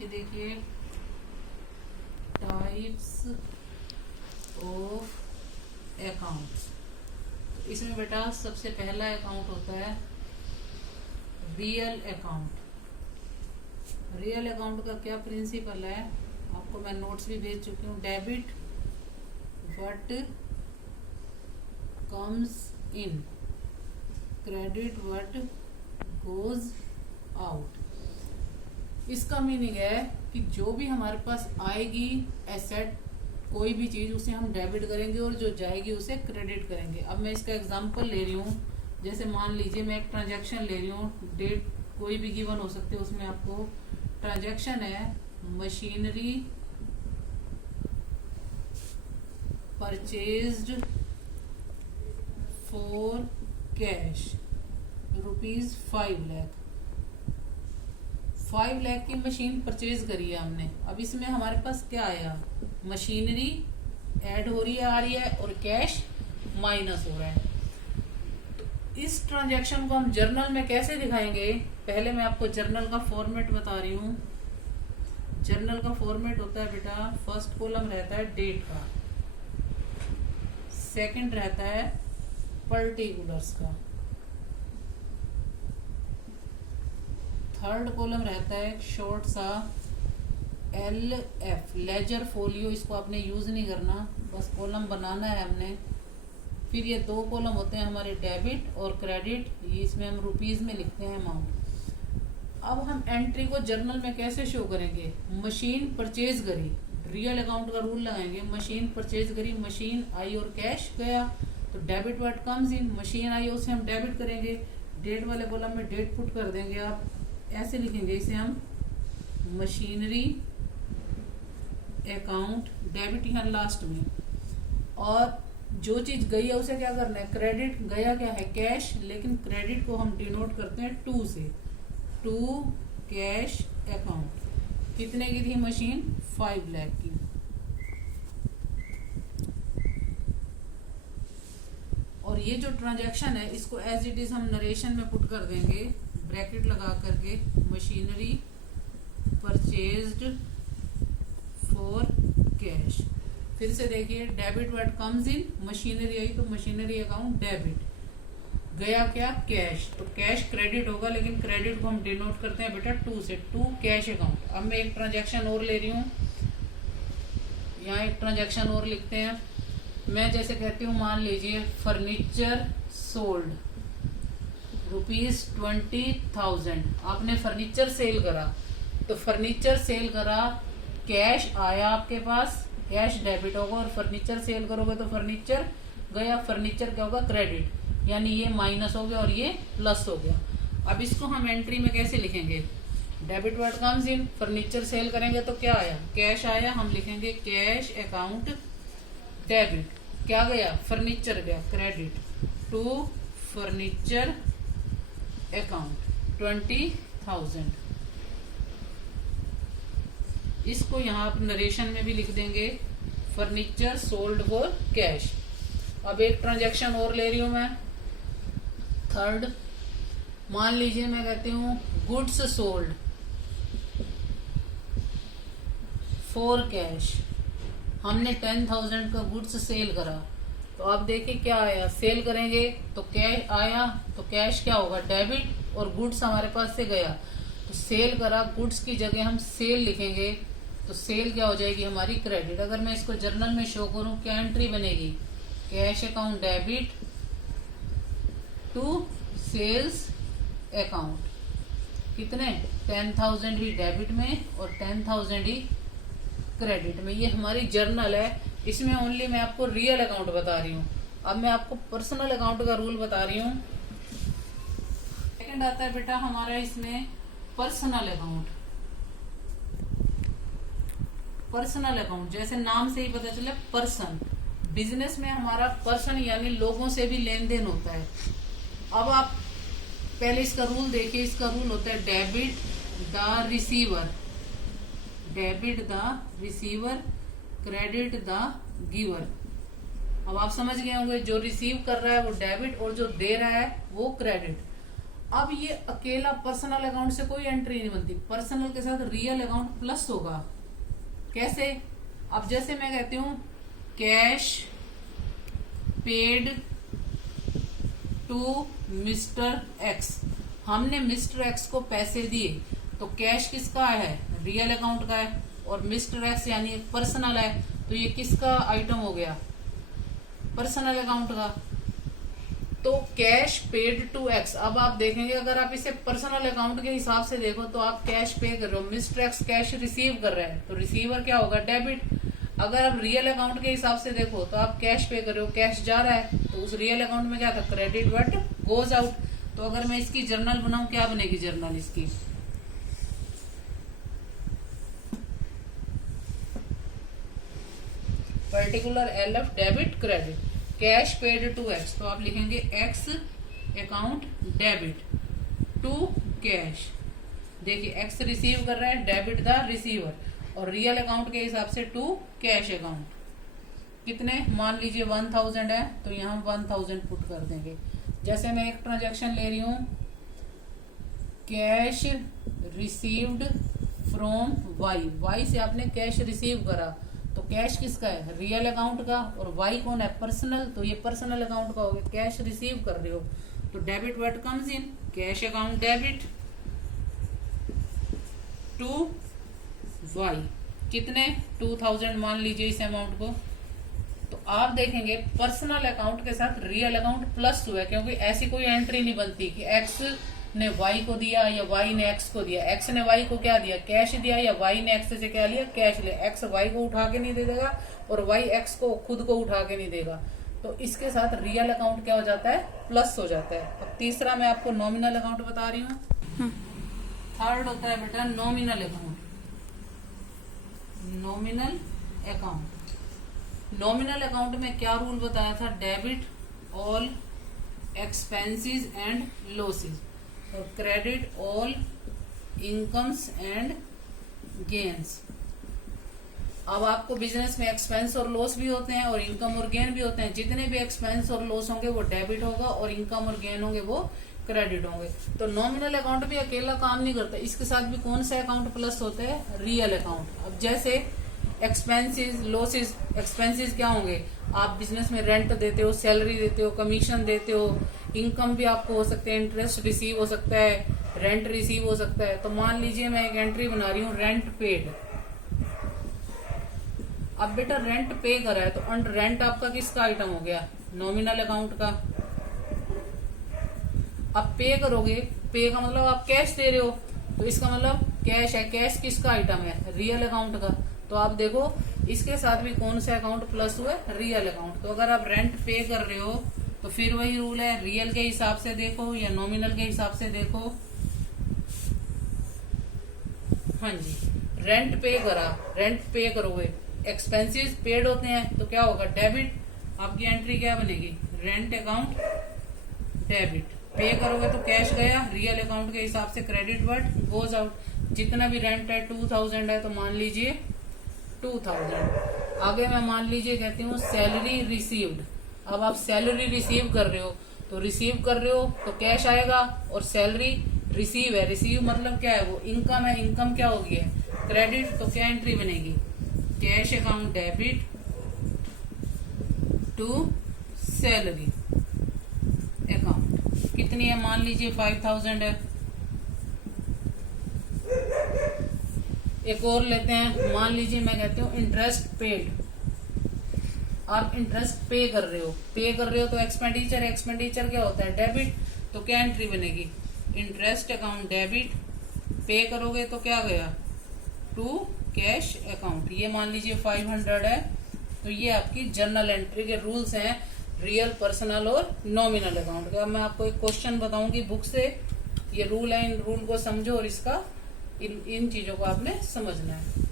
ये देखिए types of accounts. तो इसमें बेटा सबसे पहला अकाउंट होता है रियल अकाउंट। रियल अकाउंट का क्या प्रिंसिपल है, आपको मैं नोट्स भी भेज चुकी हूँ। Debit what comes in, credit what goes out. इसका मीनिंग है कि जो भी हमारे पास आएगी एसेट, कोई भी चीज, उसे हम डेबिट करेंगे और जो जाएगी उसे क्रेडिट करेंगे। अब मैं इसका एग्जांपल ले रही हूँ, जैसे मान लीजिए मैं एक ट्रांजैक्शन ले रही हूँ, डेट कोई भी गिवन हो सकते है, उसमें आपको ट्रांजैक्शन है machinery purchased for cash ₹5 lakh. 5 lakh की मशीन परचेज करी है हमने। अब इसमें हमारे पास क्या आया, मशीनरी ऐड हो रही है, आ रही है, और कैश माइनस हो रहा है। तो इस ट्रांजैक्शन को हम जर्नल में कैसे दिखाएंगे, पहले मैं आपको जर्नल का फॉर्मेट बता रही हूँ। जर्नल का फॉर्मेट होता है बेटा, फर्स्ट कॉलम रहता है डेट का, सेकंड रहता है पर्टिकुलर्स का, थर्ड कॉलम रहता है शॉर्ट सा LF लेजर फोलियो। इसको आपने यूज नहीं करना, बस कॉलम बनाना है हमने। फिर ये दो कॉलम होते हैं हमारे डेबिट और क्रेडिट, ये इसमें हम रुपीज में लिखते हैं अमाउंट। अब हम एंट्री को जर्नल में कैसे शो करेंगे, मशीन परचेज करी, रियल अकाउंट का रूल लगाएंगे, मशीन परचेज करी, मशीन आई और कैश गया, तो debit what comes in, machine आई उसे हम डेबिट करेंगे, डेट वाले कॉलम में डेट पुट कर देंगे। आप ऐसे लिखेंगे इसे हम मशीनरी अकाउंट, डेबिट यहाँ लास्ट में, और जो चीज गई है उसे क्या करना है, क्रेडिट। गया क्या है, कैश, लेकिन क्रेडिट को हम डिनोट करते हैं 2 से, 2 कैश अकाउंट। कितने की थी मशीन, 5 लाख की। और ये जो ट्रांजैक्शन है इसको एज इट इज हम नरेशन में पुट कर देंगे, ब्रैकेट लगा करके, मशीनरी परचेज्ड फॉर कैश। फिर से देखिए, debit what comes in, machinery आई तो मशीनरी अकाउंट डेबिट, गया क्या, कैश, तो कैश क्रेडिट होगा, लेकिन क्रेडिट को हम डिनोट करते हैं बेटा 2 से, 2 कैश अकाउंट। अब मैं एक ट्रांजैक्शन और ले रही हूँ, यहाँ एक ट्रांजैक्शन और लिखते हैं। मैं जैसे कहती हूँ, मान लीजिए फर्नीचर सोल्ड ₹20,000, आपने फर्नीचर सेल करा, तो फर्नीचर सेल करा, कैश आया आपके पास, कैश डेबिट होगा, और फर्नीचर सेल करोगे तो फर्नीचर गया, फर्नीचर क्या होगा, क्रेडिट, यानी ये माइनस हो गया और ये प्लस हो गया। अब इसको हम एंट्री में कैसे लिखेंगे, debit what comes in, furniture sale करेंगे तो क्या आया, कैश आया, हम लिखेंगे कैश अकाउंट डेबिट, क्या गया, फर्नीचर गया, क्रेडिट, 2 फर्नीचर अकाउंट 20,000। इसको यहाँ आप नरेशन में भी लिख देंगे, फर्नीचर सोल्ड फॉर कैश। अब एक ट्रांजैक्शन और ले रही हूं मैं, थर्ड, मान लीजिए मैं कहती हूँ गुड्स सोल्ड फॉर कैश, हमने 10,000 का गुड्स सेल करा, तो अब देखिए क्या आया, सेल करेंगे तो कैश आया, तो कैश क्या होगा, डेबिट, और गुड्स हमारे पास से गया, तो सेल करा, गुड्स की जगह हम सेल लिखेंगे, तो सेल क्या हो जाएगी हमारी, क्रेडिट। अगर मैं इसको जर्नल में शो करूं, क्या एंट्री बनेगी, cash account debit 2 sales account, कितने, 10,000 ही डेबिट में और 10,000 ही क्रेडिट में। ये हमारी जर्नल है, इसमें ओनली मैं आपको रियल अकाउंट बता रही हूँ। अब मैं आपको पर्सनल अकाउंट का रूल बता रही हूँ। सेकंड आता है बेटा हमारा इसमें पर्सनल अकाउंट। पर्सनल अकाउंट जैसे नाम से ही पता चला, पर्सन, बिजनेस में हमारा पर्सन यानी लोगों से भी लेन देन होता है। अब आप पहले इसका रूल देखिए, इसका रूल होता है debit the receiver, debit the receiver, credit the giver. अब आप समझ गए होंगे, जो रिसीव कर रहा है वो डेबिट और जो दे रहा है वो क्रेडिट। अब ये अकेला पर्सनल अकाउंट से कोई एंट्री नहीं बनती, पर्सनल के साथ रियल अकाउंट प्लस होगा। कैसे? अब जैसे मैं कहती हूं cash paid to mister X, हमने मिस्टर एक्स को पैसे दिए, तो कैश किसका है? रियल अकाउंट का है, और मिस्टर एक्स यानी एक पर्सनल है, तो ये किसका आइटम हो गया? पर्सनल अकाउंट का। तो कैश पेड टू एक्स, अब आप देखेंगे अगर आप इसे पर्सनल अकाउंट के हिसाब से देखो तो आप कैश पे कर रहे हो, मिस्टर एक्स कैश रिसीव कर रहे हैं, तो रिसीवर क्या होगा? डेबिट। अगर आप रियल अकाउंट के हिसाब से देखो तो आप कैश पे कर रहे हो, कैश जा रहा है, तो उस रियल अकाउंट में क्या था? Credit but goes out. तो अगर मैं इसकी जर्नल बनाऊं, क्या बनेगी जर्नल इसकी? Particular LF debit credit, cash paid to X, तो आप लिखेंगे X account debit to cash. देखिए एक्स रिसीव कर रहा है, डेबिट द रिसीवर, और रियल अकाउंट के हिसाब से टू कैश अकाउंट। कितने? मान लीजिए 1000 है, तो यहाँ 1000 पुट कर देंगे। जैसे मैं एक ट्रांजैक्शन ले रही हूं, cash received from Y, Y से आपने कैश रिसीव करा, तो कैश किसका है? रियल अकाउंट का, और वाई कौन है? पर्सनल, तो ये पर्सनल अकाउंट का हो गया। कैश रिसीव कर रहे हो, तो debit what comes in? Cash account debit to Y. कितने? 2000 मान लीजिए इस अमाउंट को। तो आप देखेंगे पर्सनल अकाउंट के साथ रियल अकाउंट प्लस हुआ है, क्योंकि ऐसी कोई एंट्री नहीं बनती कि एक्स ने वाई को दिया या वाई ने एक्स को दिया। एक्स ने वाई को क्या दिया? कैश दिया, या वाई ने एक्स से क्या लिया? कैश लिया। एक्स वाई को उठा के नहीं दे देगा, और वाई एक्स को खुद को उठा के नहीं देगा, तो इसके साथ रियल अकाउंट क्या हो जाता है? प्लस हो जाता है। अब तीसरा मैं आपको नॉमिनल अकाउंट बता रही हूँ। थर्ड होता है बेटा nominal account. Nominal account, nominal account में क्या रूल बताया था? Debit all expenses and losses, और credit all incomes and gains. अब आपको बिजनेस में एक्सपेंस और लॉस भी होते हैं, और इनकम और गेन भी होते हैं। जितने भी एक्सपेंस और लॉस होंगे वो डेबिट होगा, और इनकम और गेन होंगे वो क्रेडिट होंगे। तो नॉमिनल अकाउंट भी अकेला काम नहीं करता, इसके साथ भी कौन सा अकाउंट प्लस होता है? Real account. अब जैसे एक्सपेंसेस लॉसेस, एक्सपेंसेस क्या होंगे? आप बिजनेस में रेंट देते हो, सैलरी देते हो, कमीशन देते हो, इनकम भी आपको हो सकते हैं, इंटरेस्ट रिसीव हो सकता है, रेंट रिसीव हो सकता है। तो मान लीजिए मैं एक एंट्री बना रही हूँ रेंट पेड। अब बेटा रेंट पे करा है, तो रेंट आपका किसका आइटम हो गया? नॉमिनल अकाउंट का। अब पे करोगे, पे का मतलब आप कैश दे रहे हो, तो इसका मतलब कैश है। कैश किसका आइटम है? रियल अकाउंट का। तो आप देखो इसके साथ भी कौन सा अकाउंट प्लस हुआ है? Real account. तो अगर आप रेंट पे कर रहे हो तो फिर वही रूल है, रियल के हिसाब से देखो या नॉमिनल के हिसाब से देखो। हाँ जी, रेंट पे करा, रेंट पे करोगे, एक्सपेंसेस पेड होते हैं, तो क्या होगा? डेबिट। आपकी एंट्री क्या बनेगी? Rent account debit. पे करोगे तो कैश गया, रियल अकाउंट के हिसाब से क्रेडिट वर्ड गोज आउट। जितना भी रेंट है 2000 है, तो मान लीजिए 2000। आगे मैं मान लीजिए कहती हूँ सैलरी रिसीव्ड। अब आप सैलरी रिसीव कर रहे हो, तो रिसीव कर रहे हो तो कैश आएगा, और सैलरी रिसीव है, रिसीव मतलब क्या है? वो इनकम है, इनकम क्या होगी? क्रेडिट। तो क्या एंट्री बनेगी? Cash account debit to salary account. कितनी है? मान लीजिए 5000 है। एक और लेते हैं, मान लीजिए मैं कहती हूँ इंटरेस्ट पेड। आप इंटरेस्ट पे कर रहे हो, पे कर रहे हो तो एक्सपेंडिचर, एक्सपेंडिचर क्या होता है? डेबिट। तो क्या एंट्री बनेगी? Interest account debit. पे करोगे तो क्या गया? To cash account. ये मान लीजिए 500 है। तो ये आपकी जर्नल एंट्री के रूल्स हैं रियल, पर्सनल और नॉमिनल अकाउंट का। मैं आपको एक क्वेश्चन बताऊंगी बुक से, ये रूल है, इन रूल को समझो और इसका इन चीजों को आपने समझना है।